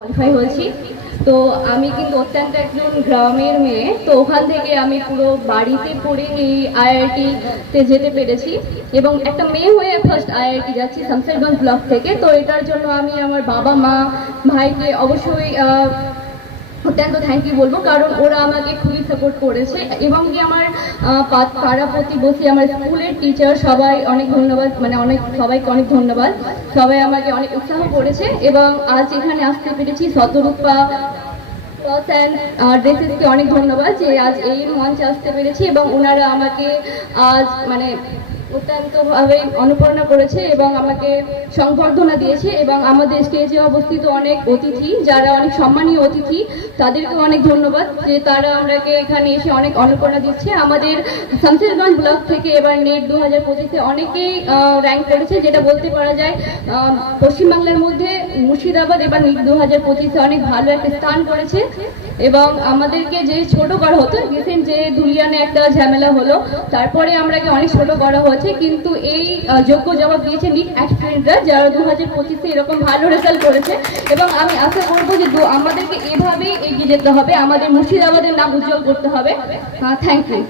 Qualify হয়েছি। তো আমি কিন্তু অত্যন্ত একজন গ্রামের মেয়ে, তো ওখান থেকে আমি পুরো বাড়িতে পড়ে এই আইআইটিতে যেতে পেরেছি। এবং একটা মেয়ে হয়ে ফার্স্ট আইআইটি যাচ্ছি শামসেরগঞ্জ ব্লক থেকে। তো এটার জন্য আমি আমার বাবা মা ভাইকে অবশ্যই অত্যন্ত থ্যাংক ইউ বলব। কারণ ওরা আমাকে খুবই সাপোর্ট করেছে এবং কি আমার পাড়া প্রতিবেশী, আমার স্কুলের টিচার সবাই অনেক ধন্যবাদ মানে অনেক, সবাইকে অনেক ধন্যবাদ। সবাই আমাকে অনেক উৎসাহ করেছে এবং আজ এখানে আসতে পেরেছি শতরূপা ড্রেসেসকে অনেক ধন্যবাদ যে আজ এই মঞ্চে আসতে পেরেছি এবং ওনারা আমাকে আজ মানে অত্যন্তভাবে অনুপ্রেরণা করেছে এবং আমাকে সংবর্ধনা দিয়েছে এবং আমাদের স্টেজে অবস্থিত অনেক অতিথি, যারা অনেক সম্মানীয় অতিথি, তাদেরকেও অনেক ধন্যবাদ যে তারা আমরাকে এখানে এসে অনেক অনুপ্রেরণা দিচ্ছে। আমাদের শামসেরগঞ্জ ব্লক থেকে এবার নেট দু হাজার পঁচিশে অনেকেই র্যাঙ্ক করেছে, যেটা বলতে পারা যায় পশ্চিমবাংলার মধ্যে মুর্শিদাবাদ এবার নিট দু হাজার পঁচিশে অনেক ভালো একটা স্থান করেছে এবং আমাদেরকে যে ছোট করা হতো রিসেন্ট যে ধুলিয়ানে একটা ঝামেলা হলো, তারপরে আমরাকে অনেক ছোট করা হয়েছে। কিন্তু এই যোগ্য জবাব দিয়েছে নিট অ্যাসপিরেন্টরা যারা দু হাজার পঁচিশে এরকম ভালো রেজাল্ট করেছে। এবং আমি আশা করব যে আমাদেরকে এভাবেই এগিয়ে যেতে হবে। আমাদের মুর্শিদাবাদের নাম উজ্জ্বল করতে হবে। Thank you